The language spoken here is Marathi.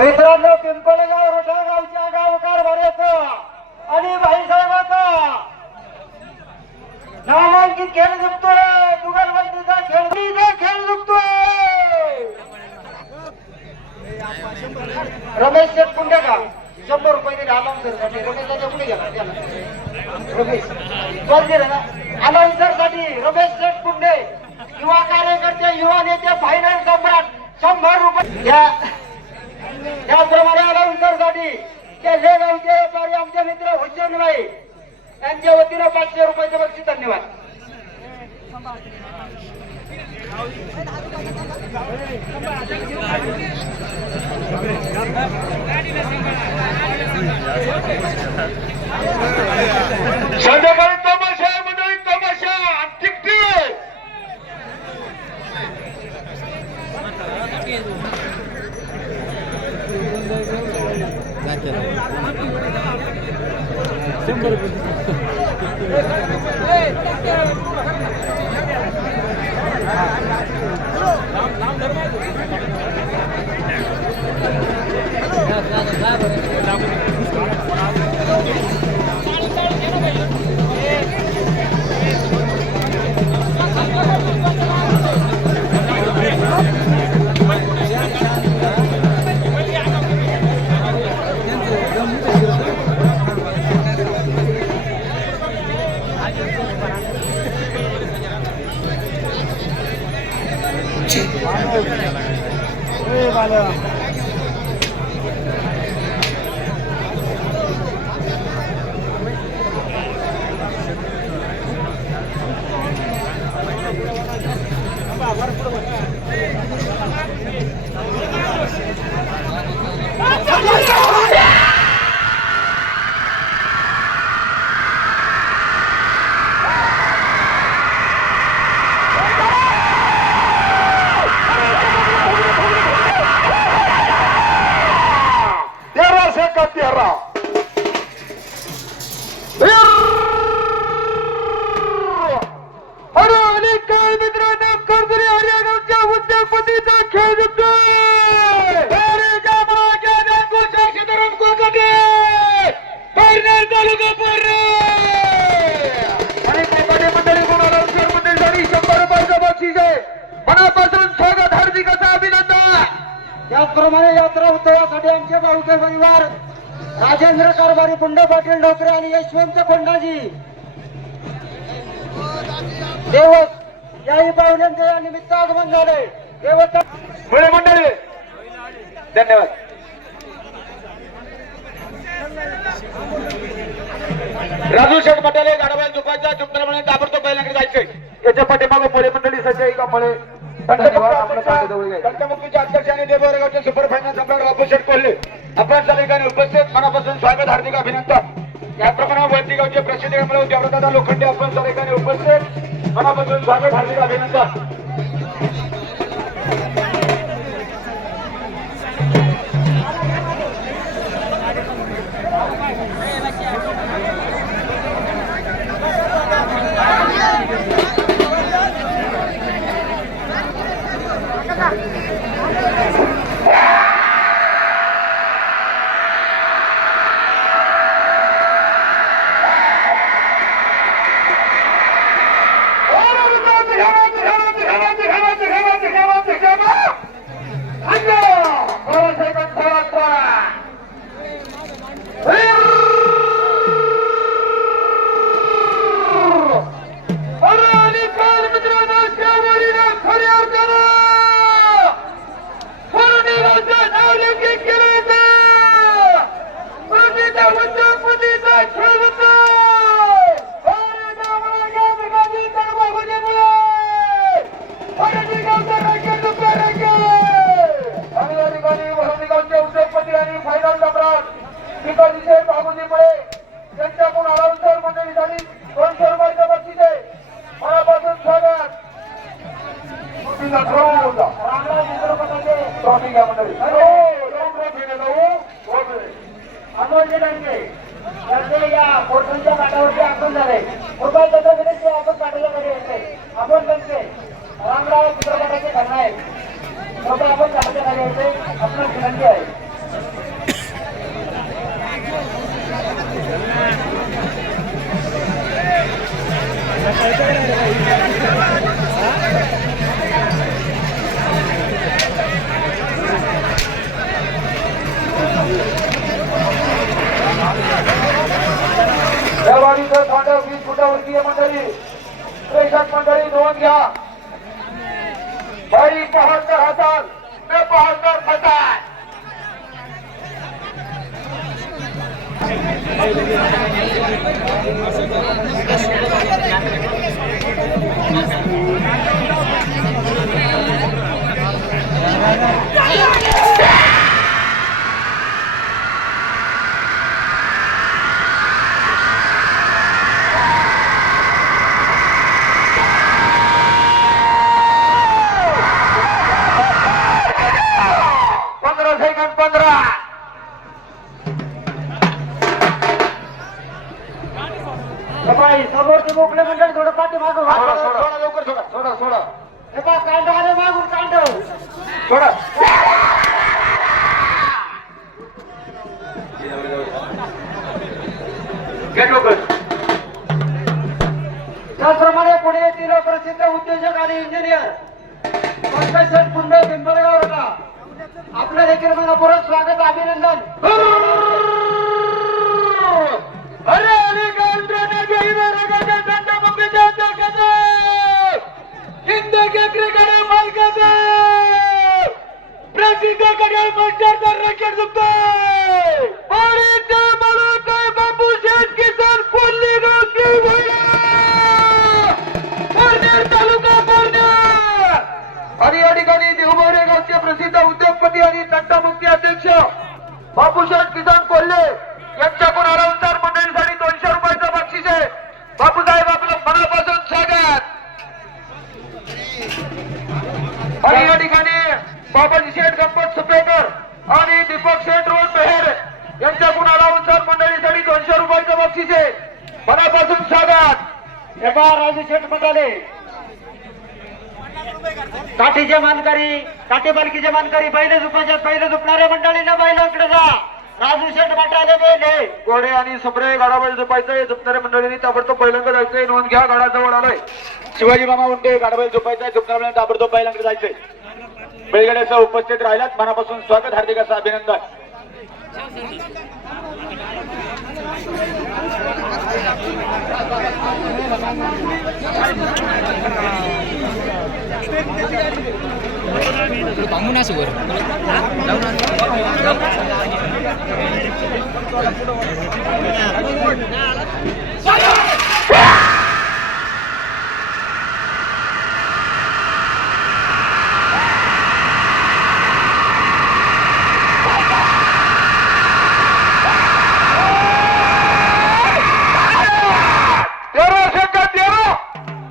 मित्रांनो, पिंपळगाव रोठा गावच्या गावकार भरेचं आणि भाईसाहेबाचा नामांकित खेळ जिंकतोय. दुगलबंदीचा खेळ जिंकतोय. रमेश शेठ पुंडेका 100 रुपये दिले अलाउन्सर साठी. रमेशला कुठे गेला रमेश बस दिला ना अलाउन्सर साठी. रमेश शेठ पुंडे युवा कार्यकर्ते, युवा नेते, फायनल सम्राट 100 रुपये द्या. त्याप्रमाणे अलाउन्सर साठी केले गावचे व्यापारी आमचे मित्र हुसेनभाई यांच्या वतीनं 500 रुपयाचे बक्षीस. धन्यवाद. संध्याकाळी तमाशा मंडळी, तमाशा टिकटी त्याचप्रमाणे यात्रा उत्सवासाठी आमचे भाऊके परिवार राजेंद्र कारभारी, पुंड पाटील ढोकरे आणि यशवंत कोंडाजी देवस याही पाहुण्यांचे या निमित्त आगमन झाले. देवस मुळे मंडळी धन्यवाद. राजू शेठ पटेले गाडवा चुकायचा चुकल्यामुळे ताबडतोब बैलांकडे जायचंय. याच्या पाठीमागे मुळे मंडळी सज्ज का मुळे मुक्तीचे अध्यक्ष आणि देवगावचे सुपर फायनल सम्राट बापू शेठ कोल्हे आपण सगळ्यांनी उपस्थित मनापासून स्वागत, हार्दिक अभिनंदन. याप्रमाणे वरती गावचे प्रसिद्ध देवदादा लोखंडे आपण सगळ्यांनी उपस्थित मनापासून स्वागत, हार्दिक अभिनंदन. पोर्टलच्या काठावरती आपण झाले मोबाईल पद्धतीने आपण काढायला येते. आपण त्यांचे रामराव चित्रपटाचे घटना आहे मोठे आपण काढायला येते. आपलं विनंती आहे. पुढे थांबा 20 फुटावरती मंडळी प्रेक्षक मंडळी नोंद घ्या बाई 72 हातात ते 72 फटात समोरचे मोकळे मंडळ थोडं पाठी मागं सोडा लवकर सोडा सोडा सोडा हे पहा कांड आलं मागून कांड सोडा गेट लवकर त्याचप्रमाणे पुणे येथील प्रसिद्ध उद्योजक आणि इंजिनियर पंकज पुंडे पिंपळगावला आपलं देखील मनपूर्वक स्वागत अभिनंदन अरे अली गांधीने गेला रगाच्या दंड मुंबईच्या अध्यक्षाचा हिंद केकरीकडे मालकाचा प्रसिद्ध कडे मास्टरचा रॅकेट झुकतोय आणि त्या मालकाय बापू शेठ किसन कोल्ली गावची भैया पारनेर तालुका पारनेर आणि या ठिकाणी देवबारे गावचे प्रसिद्ध उद्योगपती आणि तंटामुक्ती अध्यक्ष बापू शेठ किसन कोल्हे यांच्याकडून अनाउन्सर मंडळीसाठी 200 रुपयाचं बक्षीस आहे बापूसाहेब आपलं मनापासून स्वागत आणि या ठिकाणी बाबाजी शेठ गणपत सुपेकर आणि दीपक शेठ रोज मेहर यांच्याकडून अनाउन्सर मंडळीसाठी 200 रुपयाचं बक्षीस आहे मनापासून स्वागत हे पहा राजू शेठ मटाले काठीचे मानकरी काठी बालकीचे मानकरी पहिले झुपणाऱ्या मंडळींना बैलाकडे जा राजू शेठ मटाले गेले घोडे आणि सप्रे गाडाबाई झोपायचं झुपणाऱ्या मंडळींनी ताबडतोब पहिल्यांदा जायचंय नोंद घ्या गाडाजवळ आलोय शिवाजी मामा उंटे गाडाबाई झोपायचंय झुपणाऱ्या ताबडतोब पहिल्यांदा जायचंय बैलगाड्याचं उपस्थित राहिलात मनापासून स्वागत हार्दिक असं अभिनंदन थांबून असं वर जाऊन